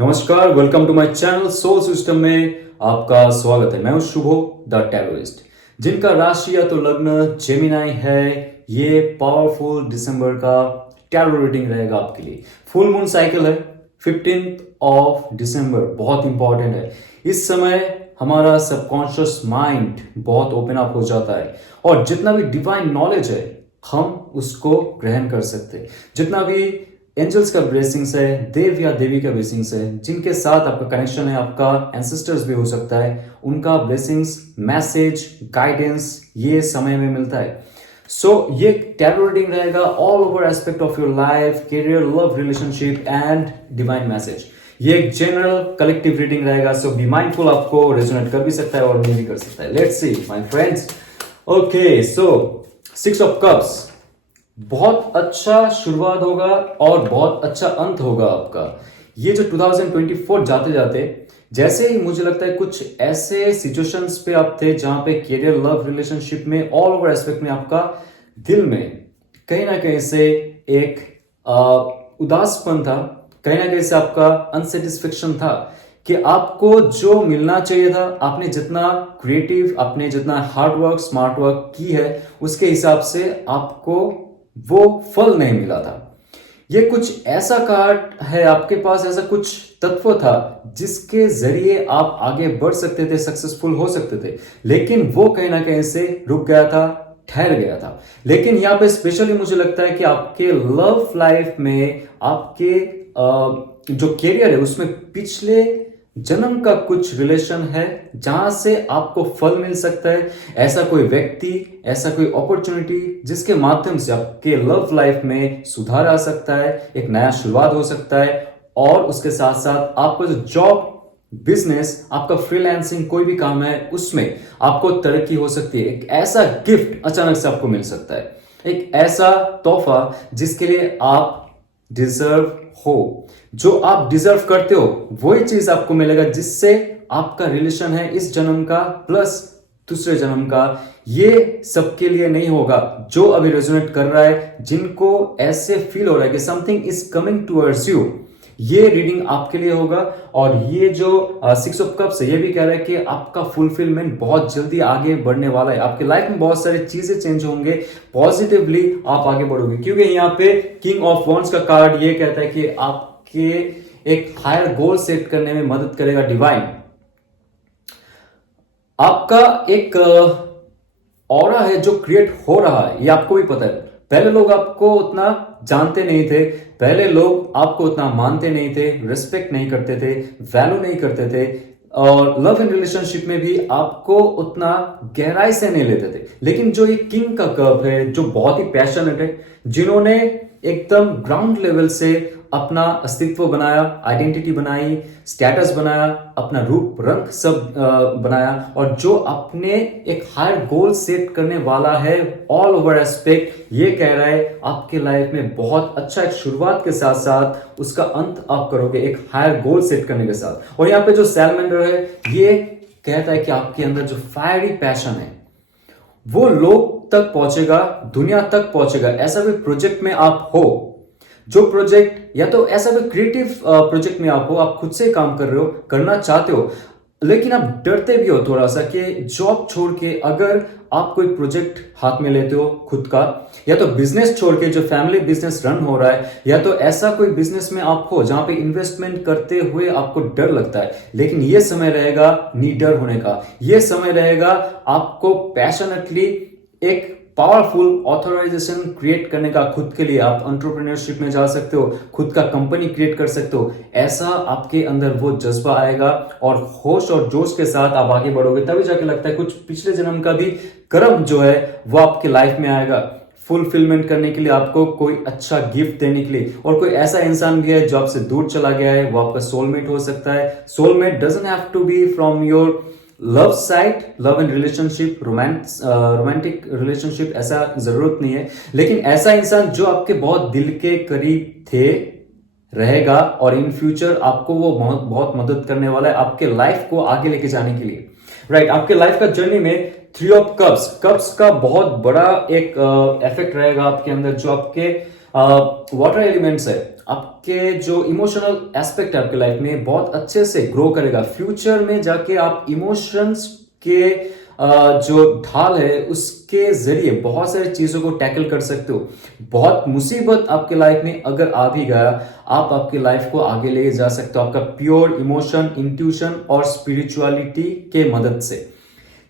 नमस्कार, welcome to my channel soul system में आपका स्वागत है। मैं हूं शुभो द टेररिस्ट। जिनका राशि या तो लग्न जेमिनाई है, ये पावरफुल दिसंबर का टैरो रीडिंग रहेगा आपके लिए। फुल मून साइकिल है 15th ऑफ दिसंबर, बहुत इंपॉर्टेंट है। इस समय हमारा सबकॉन्शियस माइंड बहुत ओपन अप हो जाता है और जितना भी डिवाइन नॉलेज है हम उसको ग्रहण कर सकते हैं। जितना भी एंजल्स का ब्लेसिंग्स है, देव या देवी का ब्लेसिंग्स है, जिनके साथ आपका कनेक्शन है, आपका एंसेस्टर्स भी हो सकता है, उनका ब्लेसिंग्स, मैसेज, गाइडेंस ये समय में मिलता है। ये टैरो रीडिंग रहेगा all over aspect of your life, career, love, relationship and divine message. ये एक जनरल कलेक्टिव रीडिंग रहेगा। सो बी माइंडफुल, आपको रेजोनेट कर भी सकता है और नहीं भी कर सकता है। Let's see my friends. Okay, so 6 of cups, बहुत अच्छा शुरुआत होगा और बहुत अच्छा अंत होगा आपका। ये जो 2024 जाते जाते जैसे ही मुझे लगता है कुछ ऐसे सिचुएशंस पे आप थे जहां पे करियर, लव, रिलेशनशिप में, ऑल ओवर एस्पेक्ट में आपका दिल में कहीं ना कहीं से एक उदासपन था, कहीं ना कहीं से आपका अनसेटिस्फेक्शन था कि आपको जो मिलना चाहिए था, आपने जितना क्रिएटिव, आपने जितना हार्ड वर्क, स्मार्ट वर्क की है, उसके हिसाब से आपको वो फल नहीं मिला था। ये कुछ ऐसा कार्ड है आपके पास, ऐसा कुछ तत्व था जिसके जरिए आप आगे बढ़ सकते थे, सक्सेसफुल हो सकते थे, लेकिन वो कहीं ना कहीं से रुक गया था, ठहर गया था। लेकिन यहाँ पे स्पेशली मुझे लगता है कि आपके लव लाइफ में, आपके जो करियर है उसमें पिछले जन्म का कुछ रिलेशन है जहां से आपको फल मिल सकता है। ऐसा कोई व्यक्ति, ऐसा कोई अपॉर्चुनिटी जिसके माध्यम से आपके लव लाइफ में सुधार आ सकता है, एक नया शुरुआत हो सकता है। और उसके साथ साथ आपका जो जॉब, बिजनेस, आपका फ्रीलांसिंग कोई भी काम है उसमें आपको तरक्की हो सकती है। एक ऐसा गिफ्ट अचानक से आपको मिल सकता है, एक ऐसा तोहफा जिसके लिए आप डिजर्व हो, जो आप डिजर्व करते हो वही चीज आपको मिलेगा जिससे आपका रिलेशन है इस जन्म का प्लस दूसरे जन्म का। ये सबके लिए नहीं होगा। जो अभी रेजोनेट कर रहा है, जिनको ऐसे फील हो रहा है कि something is coming towards you, ये रीडिंग आपके लिए होगा। और ये जो 6 ऑफ कप्स है, ये भी कह रहा है कि आपका फुलफिलमेंट बहुत जल्दी आगे बढ़ने वाला है। आपके लाइफ में बहुत सारी चीजें चेंज होंगे, पॉजिटिवली आप आगे बढ़ोगे, क्योंकि यहाँ पे किंग ऑफ वॉन्ड्स का कार्ड ये कहता है कि आपके एक हायर गोल सेट करने में मदद करेगा डिवाइन। आपका एक ऑरा है जो क्रिएट हो रहा है, ये आपको भी पता है। पहले लोग आपको उतना जानते नहीं थे, पहले लोग आपको उतना मानते नहीं थे, रिस्पेक्ट नहीं करते थे, वैल्यू नहीं करते थे, और लव एंड रिलेशनशिप में भी आपको उतना गहराई से नहीं लेते थे। लेकिन जो ये किंग का कर्व है, जो बहुत ही पैशनेट है, जिन्होंने एकदम ग्राउंड लेवल से अपना अस्तित्व बनाया, आइडेंटिटी बनाई, स्टेटस बनाया, अपना रूप रंग सब बनाया, और जो अपने एक हायर गोल सेट करने वाला है ऑल ओवर एस्पेक्ट, ये कह रहा है आपके लाइफ में बहुत अच्छा एक शुरुआत के साथ साथ उसका अंत आप करोगे एक हायर गोल सेट करने के साथ। और यहाँ पे जो सैलमेंडर है ये कहता है कि आपके अंदर जो फायरी पैशन है वो लोग तक पहुंचेगा, दुनिया तक पहुंचेगा। ऐसा भी प्रोजेक्ट में आप हो, जो प्रोजेक्ट, या तो ऐसा भी क्रिएटिव प्रोजेक्ट में आप हो, आप खुद से काम कर रहे हो, करना चाहते हो, लेकिन आप डरते भी हो थोड़ा सा कि जॉब छोड़ के अगर आप कोई प्रोजेक्ट हाथ में लेते हो खुद का, या तो बिजनेस छोड़ के जो फैमिली बिजनेस रन हो रहा है, या तो ऐसा कोई बिजनेस में आप हो जहां पे इन्वेस्टमेंट करते हुए आपको डर लगता है, लेकिन ये समय रहेगा निडर होने का। ये समय रहेगा आपको पैशनेटली एक पावरफुल ऑथराइजेशन क्रिएट करने का। खुद के लिए आप एंटरप्रेन्योरशिप में जा सकते हो, खुद का कंपनी क्रिएट कर सकते हो। ऐसा आपके अंदर वो जज्बा आएगा और होश और जोश के साथ आप आगे बढ़ोगे, तभी जाके लगता है कुछ पिछले जन्म का भी कर्म जो है वो आपके लाइफ में आएगा फुलफिलमेंट करने के लिए, आपको कोई अच्छा गिफ्ट देने के लिए। और कोई ऐसा इंसान भी है जो आपसे दूर चला गया है, वो आपका सोलमेट हो सकता है। Soulmate doesn't have to be from your love side, love and relationship, romantic relationship, ऐसा जरूरत नहीं है, लेकिन ऐसा इंसान जो आपके बहुत दिल के करीब थे, रहेगा, और इन फ्यूचर आपको वो बहुत मदद करने वाला है आपके लाइफ को आगे लेके जाने के लिए। राइट, आपके लाइफ का जर्नी में 3 ऑफ कप्स का बहुत बड़ा एक इफेक्ट रहेगा आपके अंदर, जो आपके वाटर एलिमेंट्स है, आपके जो इमोशनल एस्पेक्ट है आपके लाइफ में बहुत अच्छे से ग्रो करेगा। फ्यूचर में जाके आप इमोशंस के जो ढाल है उसके जरिए बहुत सारी चीजों को टैकल कर सकते हो। बहुत मुसीबत आपके लाइफ में अगर आ भी गया, आप आपकी लाइफ को आगे ले जा सकते हो आपका प्योर इमोशन, इंट्यूशन और स्पिरिचुअलिटी के मदद से।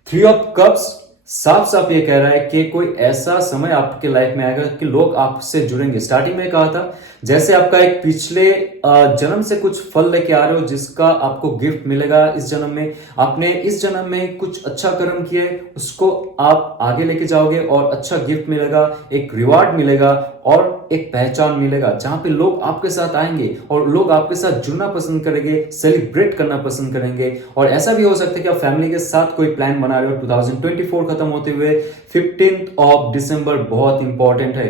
थ्री ऑफ कप्स साफ साफ ये कह रहा है कि कोई ऐसा समय आपके लाइफ में आएगा कि लोग आपसे जुड़ेंगे। स्टार्टिंग में कहा था जैसे आपका एक पिछले जन्म से कुछ फल लेके आ रहे हो जिसका आपको गिफ्ट मिलेगा इस जन्म में। आपने इस जन्म में कुछ अच्छा कर्म किया है, उसको आप आगे लेके जाओगे और अच्छा गिफ्ट मिलेगा, एक रिवार्ड मिलेगा और एक पहचान मिलेगा जहां पे लोग आपके साथ आएंगे और लोग आपके साथ जुड़ना पसंद करेंगे, सेलिब्रेट करना पसंद करेंगे। और ऐसा भी हो सकता है कि आप फैमिली के साथ कोई प्लान बना रहे हो 2024 खत्म होते हुए। 15 ऑफ दिसंबर बहुत इंपॉर्टेंट है।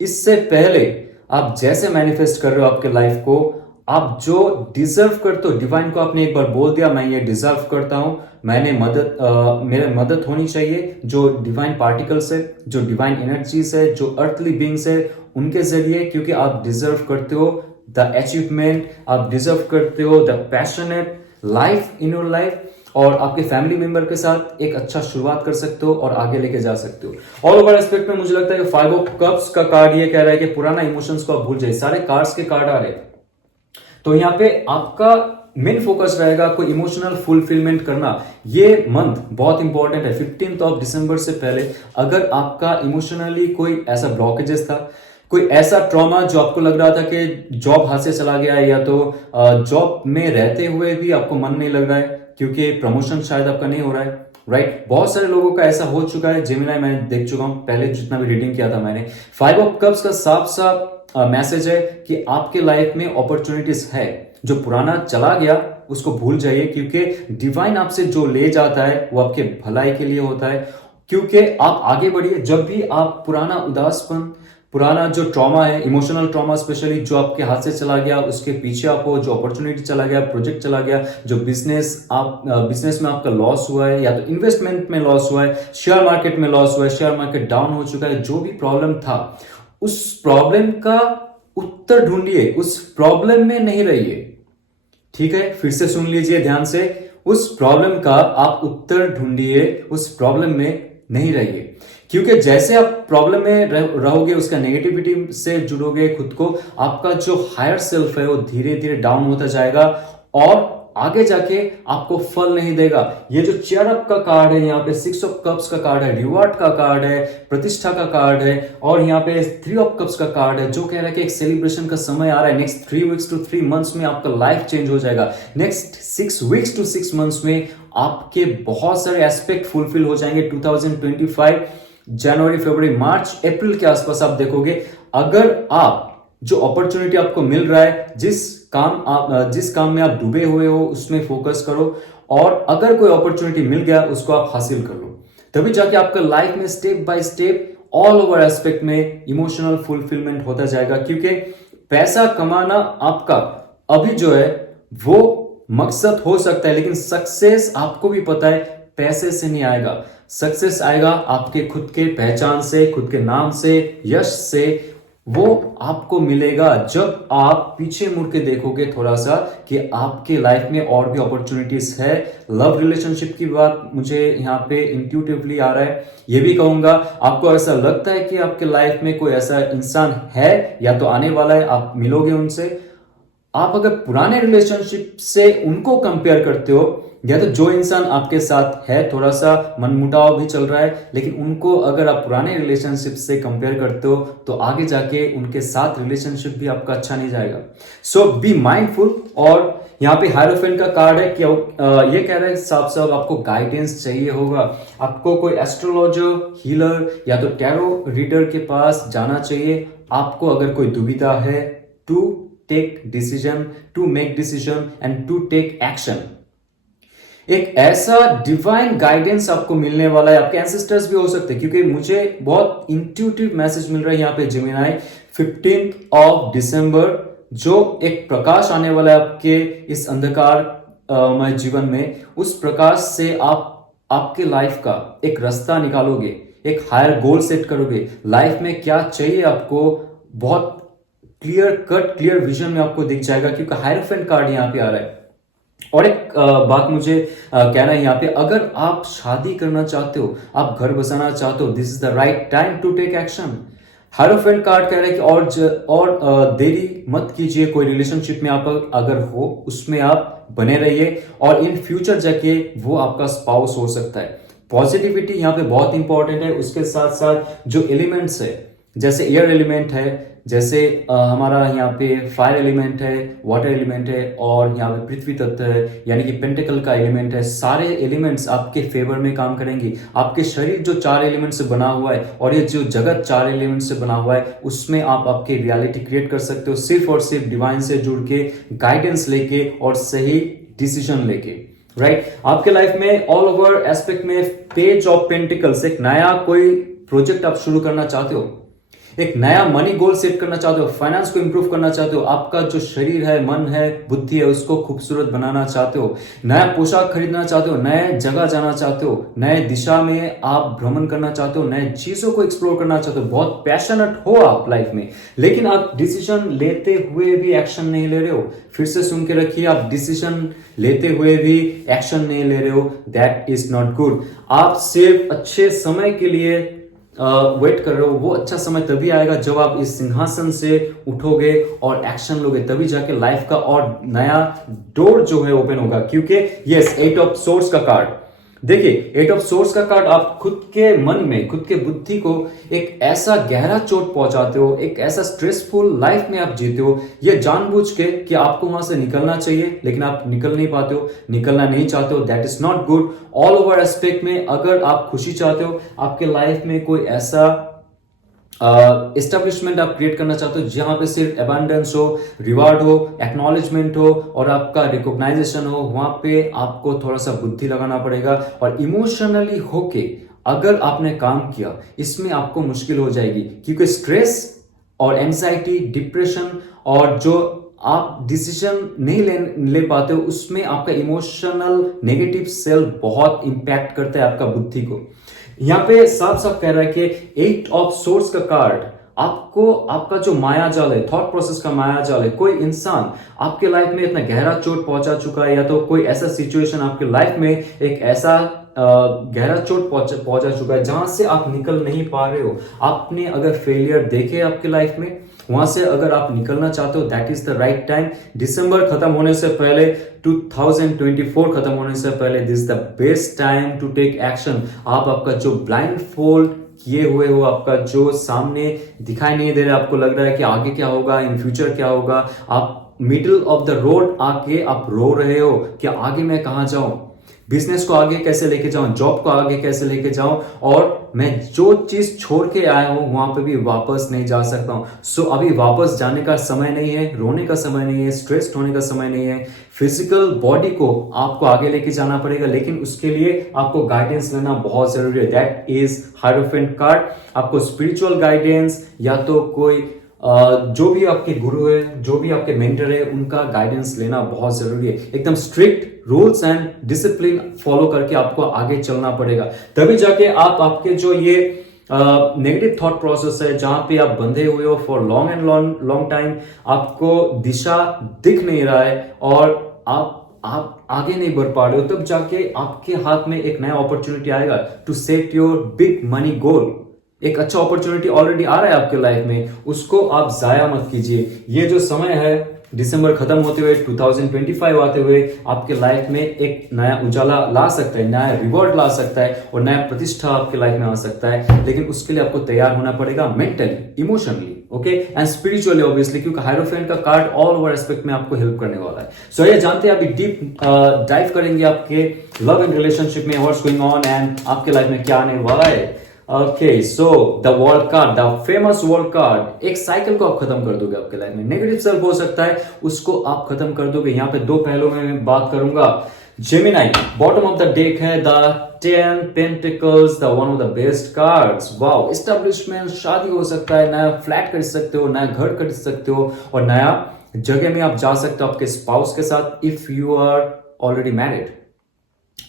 इससे पहले आप जैसे मैनिफेस्ट कर रहे हो आपके लाइफ को, आप जो डिजर्व करते हो, डिवाइन को आपने एक बार बोल दिया मैं ये डिजर्व करता हूं, मैंने मेरे मदद होनी चाहिए जो डिवाइन पार्टिकल्स है, जो डिवाइन एनर्जीज है, जो अर्थली बीइंग्स है उनके जरिए, क्योंकि आप डिजर्व करते हो द अचीवमेंट, आप डिजर्व करते हो the passionate life in your life और आपके फैमिली मेंबर के साथ एक अच्छा शुरुआत कर सकते हो और आगे लेके जा सकते हो। ऑल ओवर एस्पेक्ट में मुझे लगता है कि 5 ऑफ कप्स का कार्ड ये कह रहा है कि पुराना इमोशंस को आप भूल जाइए। सारे कार्ड्स के कार्ड आ रहे हैं तो यहाँ पे आपका मेन फोकस रहेगा कोई इमोशनल फुलफिलमेंट करना। ये मंथ बहुत इंपॉर्टेंट है। 15 ऑफ दिसंबर से पहले अगर आपका इमोशनली कोई ऐसा ब्लॉकेजेस था, कोई ऐसा ट्रॉमा जो आपको लग रहा था कि जॉब हाथ से चला गया है या तो जॉब में रहते हुए भी आपको मन नहीं लग रहा है क्योंकि प्रमोशन शायद आपका नहीं हो रहा है, राइट? बहुत सारे लोगों का ऐसा हो चुका है। जेमिनी मैं देख चुका हूं पहले जितना भी रीडिंग किया था मैंने। 5 ऑफ कप्स का साफ साफ मैसेज है कि आपके लाइफ में अपॉर्चुनिटीज है। जो पुराना चला गया उसको भूल जाइए क्योंकि डिवाइन आपसे जो ले जाता है वो आपके भलाई के लिए होता है। क्योंकि आप आगे बढ़िए, जब भी आप पुराना उदासपन, पुराना जो ट्रॉमा है, इमोशनल ट्रॉमा स्पेशली जो आपके हाथ से चला गया, उसके पीछे आपको जो अपॉर्चुनिटी चला गया, प्रोजेक्ट चला गया, जो बिजनेस में आपका लॉस हुआ है या तो इन्वेस्टमेंट में लॉस हुआ है, शेयर मार्केट में लॉस हुआ है, शेयर मार्केट डाउन हो चुका है, जो भी प्रॉब्लम था उस प्रॉब्लम का उत्तर ढूंढिए, उस प्रॉब्लम में नहीं रहिए। ठीक है, फिर से सुन लीजिए ध्यान से। उस प्रॉब्लम का आप उत्तर ढूंढिए, उस प्रॉब्लम में नहीं रहिए। क्योंकि जैसे आप प्रॉब्लम में रहोगे, उसका नेगेटिविटी से जुड़ोगे खुद को, आपका जो हायर सेल्फ है वो धीरे धीरे डाउन होता जाएगा और आगे जाके आपको फल नहीं देगा। ये जो चेयर अप का कार्ड है, यहाँ पे 6 ऑफ कप्स का कार्ड है, रिवॉर्ड का कार्ड है, प्रतिष्ठा का कार्ड है और यहाँ पे 3 ऑफ कप्स का कार्ड है जो कह रहा है कि एक सेलिब्रेशन का समय आ रहा है। नेक्स्ट 3 वीक्स टू 3 मंथ्स में आपका लाइफ चेंज हो जाएगा। नेक्स्ट 6 वीक्स टू 6 मंथ्स में आपके बहुत सारे एस्पेक्ट फुलफिल हो जाएंगे। 2025 जनवरी, फरवरी, मार्च, अप्रैल के आसपास आप देखोगे अगर आप जो अपॉर्चुनिटी आपको मिल रहा है, जिस काम में आप डूबे हुए हो उसमें फोकस करो और अगर कोई अपॉर्चुनिटी मिल गया उसको आप हासिल कर लो। तभी जाके आपका लाइफ में step by step all over aspect में इमोशनल फुलफिलमेंट होता जाएगा। क्योंकि पैसा कमाना आपका अभी जो है वो मकसद हो सकता है, लेकिन सक्सेस आपको भी पता है पैसे से नहीं आएगा। सक्सेस आएगा आपके खुद के पहचान से, खुद के नाम से, यश से। वो आपको मिलेगा जब आप पीछे मुड़ के देखोगे थोड़ा सा कि आपके लाइफ में और भी अपॉर्चुनिटीज है। लव रिलेशनशिप की बात मुझे यहाँ पे इंट्यूटिवली आ रहा है। ये भी कहूंगा, आपको ऐसा लगता है कि आपके लाइफ में कोई ऐसा इंसान है या तो आने वाला है, आप मिलोगे उनसे। आप अगर पुराने रिलेशनशिप से उनको कंपेयर करते हो या तो जो इंसान आपके साथ है थोड़ा सा मनमुटाव भी चल रहा है, लेकिन उनको अगर आप पुराने रिलेशनशिप से कंपेयर करते हो तो आगे जाके उनके साथ रिलेशनशिप भी आपका अच्छा नहीं जाएगा। सो बी माइंडफुल। और यहाँ पे हायरोफेंट का कार्ड है कि ये कह रहा है साफ साफ आपको गाइडेंस चाहिए होगा। आपको कोई एस्ट्रोलॉजर, हीलर या तो टैरो रीडर के पास जाना चाहिए आपको अगर कोई दुविधा है, to take decision, to make decision and to take action. एक ऐसा डिवाइन गाइडेंस आपको मिलने वाला है। आपके एंसेस्टर्स भी हो सकते हैं क्योंकि मुझे बहुत इंट्यूटिव मैसेज मिल रहा है यहाँ पे जेमिनी। 15 ऑफ दिसंबर जो एक प्रकाश आने वाला है आपके इस अंधकारमय जीवन में, उस प्रकाश से आप आपके लाइफ का एक रास्ता निकालोगे, एक हायर गोल सेट करोगे। लाइफ में क्या चाहिए आपको, बहुत क्लियर विजन में आपको दिख जाएगा, क्योंकि हायरोफेंट कार्ड यहाँ पे आ रहा है। और एक बात मुझे कहना है यहाँ पे, अगर आप शादी करना चाहते हो, आप घर बसाना चाहते हो, this is the right time to take action. Hierophant card कह रहा है कि और देरी मत कीजिए। कोई रिलेशनशिप में आप अगर हो, उसमें आप बने रहिए, और इन फ्यूचर जाके वो आपका स्पाउस हो सकता है। पॉजिटिविटी यहाँ पे बहुत इंपॉर्टेंट है। उसके साथ साथ जो एलिमेंट्स है, जैसे एयर एलिमेंट है, जैसे हमारा यहाँ पे फायर एलिमेंट है, वाटर एलिमेंट है, और यहाँ पे पृथ्वी तत्व है, यानी कि पेंटिकल का एलिमेंट है, सारे एलिमेंट्स आपके फेवर में काम करेंगे। आपके शरीर जो 4 एलिमेंट से बना हुआ है, और ये जो जगत 4 एलिमेंट से बना हुआ है, उसमें आप आपकी रियलिटी क्रिएट कर सकते हो, सिर्फ और सिर्फ डिवाइन से जुड़ के, गाइडेंस लेके और सही डिसीजन लेके। राइट आपके लाइफ में ऑल ओवर एस्पेक्ट में पेज ऑफ पेंटिकल्स, एक नया कोई प्रोजेक्ट आप शुरू करना चाहते हो, एक नया मनी गोल सेट करना चाहते हो, फाइनेंस को इंप्रूव करना चाहते हो, आपका जो शरीर है, मन है, बुद्धि है, उसको खूबसूरत बनाना चाहते हो, नया पोशाक खरीदना चाहते हो, नए जगह जाना चाहते हो, नए दिशा में आप भ्रमण करना चाहते हो, नए चीजों को एक्सप्लोर करना चाहते हो, बहुत पैशनेट हो आप लाइफ में, लेकिन आप डिसीजन लेते हुए भी एक्शन नहीं ले रहे हो। फिर से सुन के रखिए, आप डिसीजन लेते हुए भी एक्शन नहीं ले रहे हो, दैट इज नॉट गुड। आप सिर्फ अच्छे समय के लिए वेट कर रहे हो। वो अच्छा समय तभी आएगा जब आप इस सिंहासन से उठोगे और एक्शन लोगे, तभी जाके लाइफ का और नया डोर जो है ओपन होगा। क्योंकि यस, 8 ऑफ सोर्स का कार्ड, देखिए 8 ऑफ सोर्स का कार्ड, आप खुद के मन में, खुद के बुद्धि को एक ऐसा गहरा चोट पहुंचाते हो, एक ऐसा स्ट्रेसफुल लाइफ में आप जीते हो, ये जानबूझ के कि आपको वहां से निकलना चाहिए, लेकिन आप निकल नहीं पाते हो, निकलना नहीं चाहते हो, that is not good. All over aspect में अगर आप खुशी चाहते हो, आपके लाइफ में कोई ऐसा एस्टेब्लिशमेंट आप क्रिएट करना चाहते हो जहां पे सिर्फ अबंडेंस हो, रिवार्ड हो, एक्नॉलेजमेंट हो, और आपका रिकॉग्नाइजेशन हो, वहां पे आपको थोड़ा सा बुद्धि लगाना पड़ेगा। और इमोशनली होके अगर आपने काम किया, इसमें आपको मुश्किल हो जाएगी, क्योंकि स्ट्रेस और एंजाइटी, डिप्रेशन, और जो आप डिसीजन नहीं ले पाते हो, उसमें आपका इमोशनल नेगेटिव सेल्फ बहुत इंपैक्ट करता है आपका बुद्धि को। यहां पे साफ साफ कह रहा है कि 8 ऑफ सोर्स का कार्ड आपको, आपका जो माया जाल है, थॉट प्रोसेस का माया जाल है, कोई इंसान आपके लाइफ में इतना गहरा चोट पहुंचा चुका है, या तो कोई ऐसा सिचुएशन आपके लाइफ में एक ऐसा गहरा चोट पहुंचा चुका है जहां से आप निकल नहीं पा रहे हो। आपने अगर फेलियर देखे आपके लाइफ में, वहां से अगर आप निकलना चाहते हो, that is the right time. दिसंबर खत्म होने से पहले, 2024 खत्म होने से पहले, this the best time to take action. आप आपका जो ब्लाइंड फोल्ड किए हुए हो, आपका जो सामने दिखाई नहीं दे रहा, आपको लग रहा है कि आगे क्या होगा, इन फ्यूचर क्या होगा, आप मिडिल ऑफ द रोड आके आप रो रहे हो कि आगे मैं कहां जाऊं, बिजनेस को आगे कैसे लेके जाऊं, जॉब को आगे कैसे लेके जाऊं, और मैं जो चीज छोड़ के आया हूं वहां पे भी वापस नहीं जा सकता हूं। सो अभी वापस जाने का समय नहीं है, रोने का समय नहीं है, स्ट्रेस्ड होने का समय नहीं है। फिजिकल बॉडी को आपको आगे लेके जाना पड़ेगा, लेकिन उसके लिए आपको गाइडेंस लेना बहुत जरूरी है। That is hierophant card. आपको स्पिरिचुअल गाइडेंस, या तो कोई जो भी आपके गुरु है, जो भी आपके मेंटर है, उनका गाइडेंस लेना बहुत जरूरी है। एकदम strict rules and discipline follow करके आपको आगे चलना पड़ेगा, तभी जाके आप आपके जो ये नेगेटिव थॉट प्रोसेस है, जहां पे आप बंधे हुए हो for long and long time, आपको दिशा दिख नहीं रहा है और आप आगे नहीं बढ़ पा रहे हो, तब जाके आपके हाथ में एक नया अपॉर्चुनिटी आएगा to set your big money goal. एक अच्छा अपॉर्चुनिटी ऑलरेडी आ रहा है आपके लाइफ में, उसको आप जाया मत कीजिए। ये जो समय है दिसंबर खत्म होते हुए 2025 आते हुए, आपके लाइफ में एक नया उजाला ला सकता है, नया रिवॉर्ड ला सकता है, और नया प्रतिष्ठा आपके लाइफ में आ सकता है। लेकिन उसके लिए आपको तैयार होना पड़ेगा mentally, emotionally, okay, and spiritually obviously, क्योंकि हायरोफेंट का कार्ड ऑल ओवर एस्पेक्ट में आपको हेल्प करने वाला है। सो ये जानते हैं, अभी डीप डाइव करेंगे आपके लव एंड रिलेशनशिप में, व्हाट्स गोइंग ऑन, एंड आपके लाइफ में क्या आने वाला है। Okay, so the world card, the famous world card, एक साइकिल को आप खत्म कर दोगे आपके लाइफ में। नेगेटिव सेल्फ हो सकता है, उसको आप खत्म कर दोगे। यहाँ पे दो पहलुओं में मैं बात करूंगा। Gemini, bottom of the deck है the 10 pentacles, the one of the best cards. Wow, establishment, शादी हो सकता है, नया फ्लैट खरीद सकते हो, नया घर खरीद सकते हो, और नया जगह में आप जा सकते हो आपके स्पाउस के साथ, if you are already married.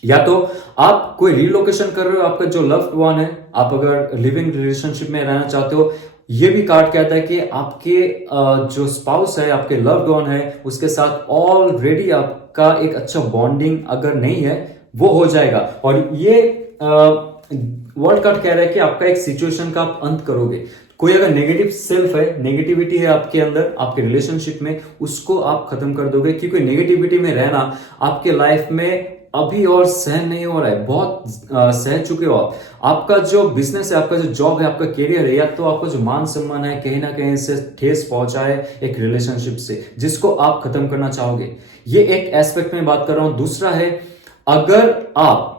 या तो आप कोई रिलोकेशन कर रहे हो, आपका जो लव्ड वन है, आप अगर लिविंग रिलेशनशिप में रहना चाहते हो, ये भी कार्ड कहता है कि आपके जो स्पाउस है, आपके लव्ड वन है, उसके साथ ऑलरेडी आपका एक अच्छा बॉन्डिंग अगर नहीं है वो हो जाएगा। और ये वर्ल्ड कार्ड कह रहा है कि आपका एक सिचुएशन का आप अंत करोगे। कोई अगर नेगेटिव सेल्फ है, नेगेटिविटी है आपके अंदर, आपके रिलेशनशिप में, उसको आप खत्म कर दोगे, क्योंकि नेगेटिविटी में रहना आपके लाइफ में अभी और सहन नहीं हो रहा है, बहुत सह चुके हो आप। आपका जो बिजनेस है, आपका जो जॉब है, आपका करियर है, या तो आपका जो मान सम्मान है कहीं ना कहीं से ठेस पहुंचा है एक रिलेशनशिप से, जिसको आप खत्म करना चाहोगे। ये एक एस्पेक्ट में बात कर रहा हूं। दूसरा है, अगर आप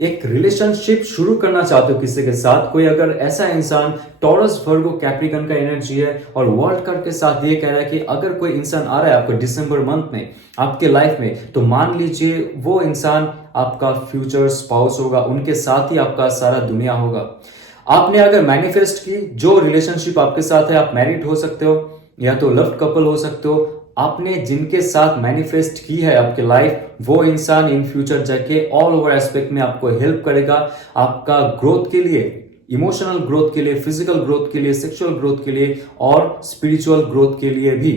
एक रिलेशनशिप शुरू करना चाहते हो किसी के साथ, कोई अगर ऐसा इंसान, टॉरस वर्गो कैप्रिकन का एनर्जी है, और वर्ल्ड कार्ड के साथ ये कह रहा है कि अगर कोई इंसान आ रहा है आपको दिसंबर मंथ में आपके लाइफ में, तो मान लीजिए वो इंसान आपका फ्यूचर स्पाउस होगा, उनके साथ ही आपका सारा दुनिया होगा। आपने अगर मैनिफेस्ट की, जो रिलेशनशिप आपके साथ है, आप मैरिड हो सकते हो या तो लव्ड कपल हो सकते हो, आपने जिनके साथ मैनिफेस्ट की है आपके लाइफ, वो इंसान इन फ्यूचर जाके ऑल ओवर एस्पेक्ट में आपको हेल्प करेगा, आपका ग्रोथ के लिए, इमोशनल ग्रोथ के लिए, फिजिकल ग्रोथ के लिए, सेक्सुअल ग्रोथ के लिए और स्पिरिचुअल ग्रोथ के लिए भी।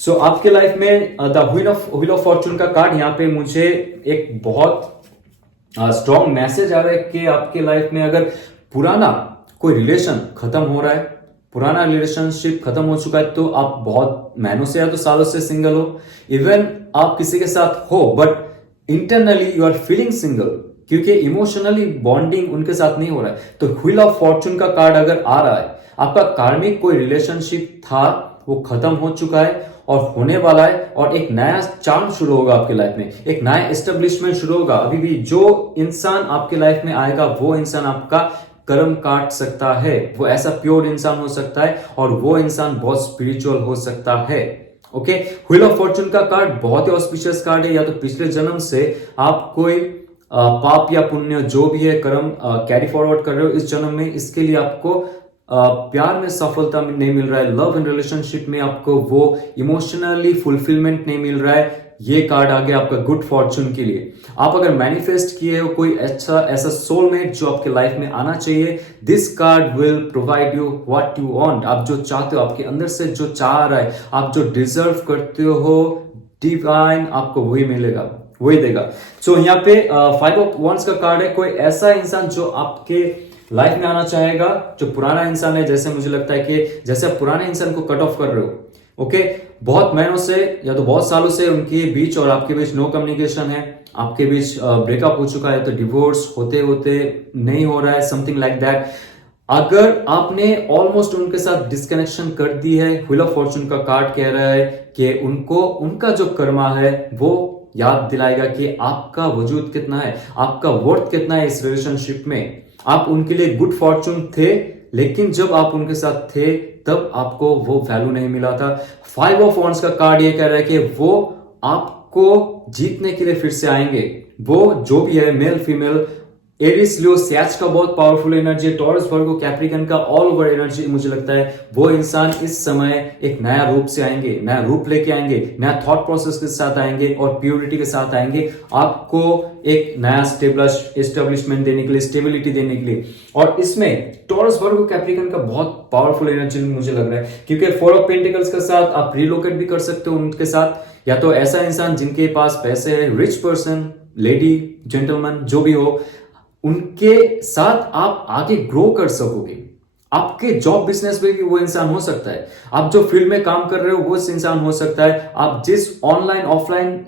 सो आपके लाइफ में द व्हील ऑफ फॉर्चून का कार्ड, यहाँ पे मुझे एक बहुत स्ट्रॉन्ग मैसेज आ रहा है कि आपके लाइफ में अगर पुराना कोई रिलेशन खत्म हो रहा है, पुराना रिलेशनशिप खत्म हो चुका है, तो आप बहुत महीनों से या तो सालों से सिंगल हो, इवन आप किसी के साथ हो but internally you are feeling single, क्योंकि इमोशनली बॉन्डिंग उनके साथ नहीं हो रहा है। तो व्हील ऑफ फॉर्चून का कार्ड अगर आ रहा है, आपका कार्मिक कोई रिलेशनशिप था वो खत्म हो चुका है और होने वाला है, और एक नया चार्म शुरू होगा आपके लाइफ में, एक नया एस्टेब्लिशमेंट शुरू होगा। अभी भी जो इंसान आपके लाइफ में आएगा वो इंसान आपका कर्म काट सकता है, वो ऐसा प्योर इंसान हो सकता है, और वो इंसान बहुत स्पिरिचुअल हो सकता है। ओके, व्हील ऑफ फॉर्चून का कार्ड बहुत ही ऑस्पिशियस कार्ड है। या तो पिछले जन्म से आप कोई पाप या पुण्य जो भी है कर्म कैरी फॉरवर्ड कर रहे हो इस जन्म में, इसके लिए आपको प्यार में सफलता नहीं मिल रहा है, लव एंड रिलेशनशिप में आपको वो इमोशनली फुलफिलमेंट नहीं मिल रहा है, ये कार्ड आ गया आपका गुड फॉर्चून के लिए। आप अगर मैनिफेस्ट किए हो कोई अच्छा ऐसा सोलमेट जो आपके लाइफ में आना चाहिए, this card will provide you what you want. आप जो चाहते हो, आपके अंदर से जो चाह रहा है, आप जो डिजर्व करते हो, डिवाइन आपको वही मिलेगा, वही देगा। सो यहाँ पे 5 ऑफ वंड्स का कार्ड है। कोई ऐसा इंसान जो आपके लाइफ में आना चाहेगा, जो पुराना इंसान है, जैसे मुझे लगता है कि जैसे आप पुराने इंसान को कट ऑफ कर रहे हो, ओके, बहुत महीनों से या तो बहुत सालों से उनके बीच और आपके बीच नो कम्युनिकेशन है, आपके बीच ब्रेकअप हो चुका है, तो डिवोर्स होते होते नहीं हो रहा है, समथिंग लाइक दैट। अगर आपने ऑलमोस्ट उनके साथ डिस्कनेक्शन कर दी है, व्हील ऑफ फॉर्चून का कार्ड कह रहा है कि उनको उनका जो कर्मा है वो याद दिलाएगा कि आपका वजूद कितना है, आपका वर्थ कितना है इस रिलेशनशिप में। आप उनके लिए गुड फॉर्चून थे, लेकिन जब आप उनके साथ थे तब आपको वो वैल्यू नहीं मिला था। 5 ऑफ वॉन्ड्स का कार्ड ये कह रहा है कि वो आपको जीतने के लिए फिर से आएंगे। वो जो भी है, male female, Aries Leo Sachs का बहुत पावरफुल एनर्जी है, टॉरस वर्गो कैप्रिकन का ऑल ओवर एनर्जी, मुझे लगता है वो इंसान इस समय एक नया रूप से आएंगे, नया रूप लेके आएंगे, नया थॉट प्रोसेस के साथ आएंगे और प्योरिटी के साथ आएंगे, आपको एक नया एस्टेब्लिशमेंट देने के लिए, स्टेबिलिटी देने के लिए। और इसमें टॉरस वर्गो कैप्रिकन का बहुत पावरफुल एनर्जी मुझे लग रहा है, क्योंकि 4 ऑफ पेंटिकल्स के साथ आप रिलोकेट भी कर सकते हो उनके साथ, या तो ऐसा इंसान जिनके पास पैसे है, रिच पर्सन, लेडी, जेंटलमैन, जो भी हो, उनके साथ आप आगे ग्रो कर सकोगे। आपके जॉब बिजनेस में भी वो इंसान हो सकता है, आप जो फील्ड में काम कर रहे हो वो इंसान हो सकता है, आप जिस ऑनलाइन ऑफलाइन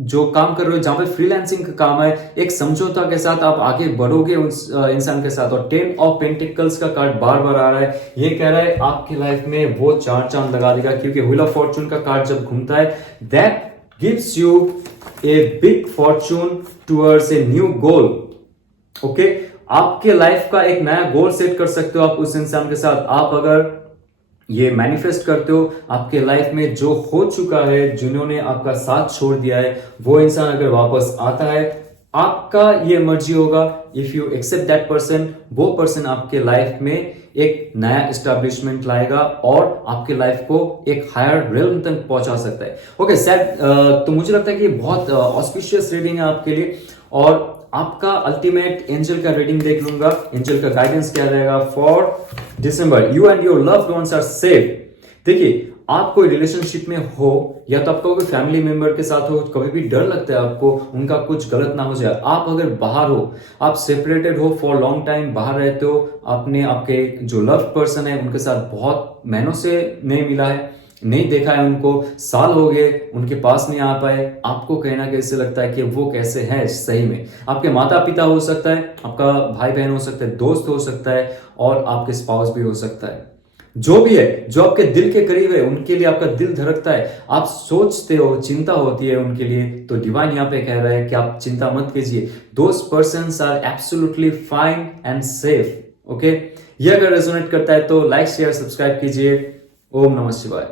जो काम कर रहे हो, जहां पे फ्रीलांसिंग का काम है, एक समझौता के साथ आप आगे बढ़ोगे उस इंसान के साथ। और 10 ऑफ पेंटिकल्स का कार्ड बार बार आ रहा है, ये कह रहा है आपकी लाइफ में वो 4 चांद लगा देगा, क्योंकि व्हील ऑफ फॉर्चून का कार्ड जब घूमता है, that gives U a big Fortune towards a new goal. Okay, आपके लाइफ का एक नया गोल सेट कर सकते हो आप उस इंसान के साथ। आप अगर ये मैनिफेस्ट करते हो, आपके लाइफ में जो हो चुका है, जिन्होंने आपका साथ छोड़ दिया है, वो इंसान अगर वापस आता है, आपका ये मर्जी होगा, if you accept that person, वो पर्सन आपके लाइफ में एक नया एस्टेब्लिशमेंट लाएगा और आपके लाइफ को एक हायर रेल्म तक पहुंचा सकता है। ओके, तो मुझे लगता है कि बहुत ऑस्पिशियस रीडिंग है आपके लिए। और आपका अल्टीमेट एंजल का रीडिंग देख लूंगा, एंजल का गाइडेंस क्या रहेगा for December. You and your loved ones are safe. देखिए, आप कोई रिलेशनशिप में हो या तो आपका कोई फैमिली मेंबर के साथ हो, कभी भी डर लगता है आपको उनका कुछ गलत ना हो जाए। आप अगर बाहर हो, आप सेपरेटेड हो फॉर लॉन्ग टाइम, बाहर रहते हो, आपने आपके जो लव्ड पर्सन है उनके साथ बहुत महीनों से नहीं मिला है, नहीं देखा है उनको, साल हो गए उनके पास नहीं आ पाए, आपको कहना कैसे लगता है कि वो कैसे है सही में। आपके माता पिता हो सकता है, आपका भाई बहन हो सकता है, दोस्त हो सकता है, और आपके स्पाउस भी हो सकता है। जो भी है, जो आपके दिल के करीब है, उनके लिए आपका दिल धड़कता है, आप सोचते हो, चिंता होती है उनके लिए, तो डिवाइन यहाँ पे कह रहा है कि आप चिंता मत कीजिए। Those persons are absolutely fine and safe. Okay, ये अगर रेजोनेट करता है तो लाइक शेयर सब्सक्राइब कीजिए। ओम नमः शिवाय।